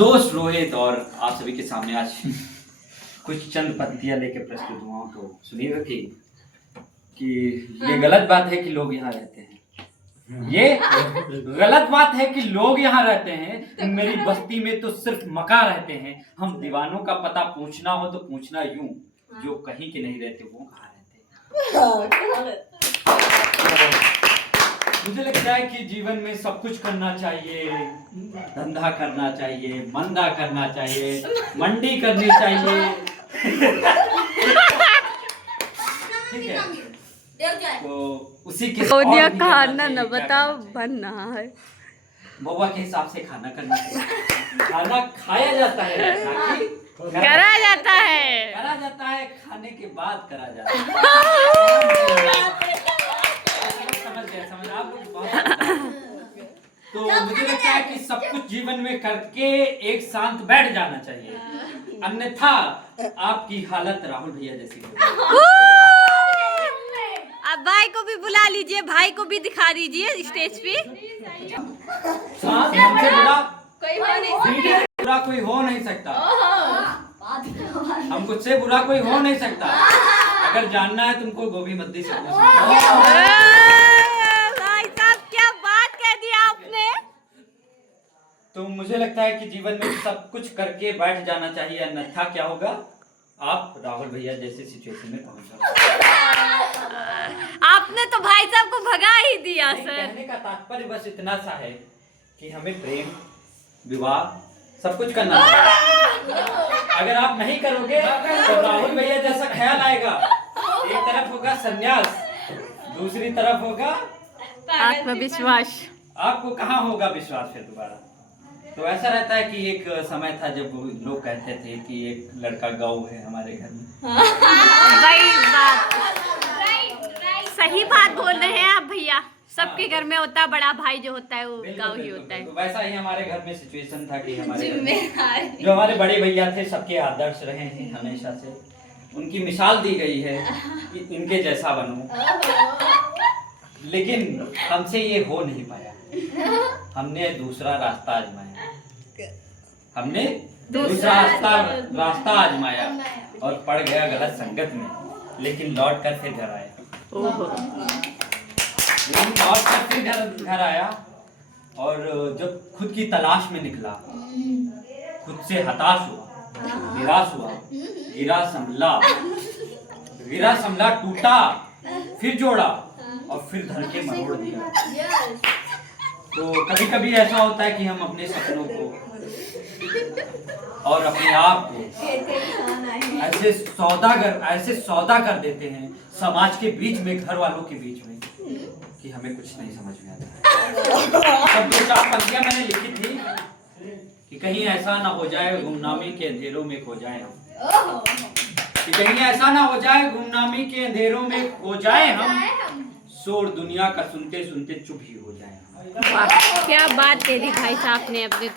दोस्त रोहित और आप सभी के सामने आज कुछ चंद पंक्तियां लेके प्रस्तुत हुआ हूं। तो सुनिएगा कि ये गलत बात है कि लोग यहाँ रहते हैं। ये गलत बात है कि लोग यहाँ रहते हैं। मेरी बस्ती में तो सिर्फ मका रहते हैं। हम दीवानों का पता पूछना हो तो पूछना यूं, जो कहीं के नहीं रहते वो कहाँ रहते हैं। मुझे लगता है कि जीवन में सब कुछ करना चाहिए। धंधा करना चाहिए, मंदा करना चाहिए, मंडी करनी चाहिए। ठीक है, तो उसी के खाना न बताओ बन रहा है। बउआ के हिसाब से खाना करना चाहिए। खाना खाया जाता है, करा जाता है, करा जाता है, खाने के बाद करा जाता है। समझ आप तो मुझे लगता है कि सब कुछ जीवन में करके एक शांत बैठ जाना चाहिए, अन्यथा आपकी हालत राहुल भैया जैसी होगी। अब भाई को भी बुला लीजिए, भाई को भी दिखा दीजिए स्टेज पे। बुरा कोई हो नहीं सकता, हम कुछ से बुरा कोई हो नहीं सकता। अगर जानना है तुमको गोभी मद्दी से भाई साहब क्या बात कह दी आपने। तो मुझे लगता है कि जीवन में सब कुछ करके बैठ जाना चाहिए, अन्यथा क्या होगा, आप राहुल भैया जैसे सिचुएशन में पहुंच जाओगे। आपने तो भाई साहब को भगा ही दिया सर। कहने का तात्पर्य बस इतना सा है कि हमें प्रेम विवाह सब कुछ करना चाहिए। अगर आप नहीं करोगे तो राहुल भैया जैसा ख्याल आएगा। एक तरफ होगा संन्यास, दूसरी तरफ होगा आत्मविश्वास। आपको कहाँ होगा विश्वास फिर दोबारा। तो ऐसा रहता है कि एक समय था जब लोग कहते थे कि एक लड़का गौ है हमारे घर में। वही बात, सही बात बोल रहे हैं आप भैया। सबके घर में होता है, बड़ा भाई जो होता है वो गौ ही होता है। तो वैसा ही हमारे घर में सिचुएशन था कि हमारे जो हमारे बड़े भैया थे सबके आदर्श रहे हैं हमेशा से। उनकी मिसाल दी गई है कि इनके जैसा बनो, लेकिन हमसे ये हो नहीं पाया। हमने दूसरा रास्ता आजमाया, हमने दूसरा रास्ता आजमाया और पड़ गया गलत संगत में, लेकिन लौट कर फिर घर आया। लौट कर फिर घर आया और जब खुद की तलाश में निकला, खुद से हताश हुआ, निराश हुआ, गिरा संभला, टूटा, फिर जोड़ा और फिर धर के मरोड़ दिया। तो कभी कभी ऐसा होता है कि हम अपने सपनों को और अपने आप को ऐसे सौदा कर देते हैं समाज के बीच में, घर वालों के बीच में, कि हमें कुछ नहीं समझ में आता। तब 2-4 पंक्तियां मैंने लिखी थी कि कहीं ऐसा ना हो जाए गुमनामी के अंधेरों में खो जाए हम, कि कहीं ऐसा ना हो जाए गुमनामी के अंधेरों में खो जाए हम, शोर दुनिया का सुनते सुनते चुप ही हो जाए। क्या बात कह दी भाई साहब ने अपने।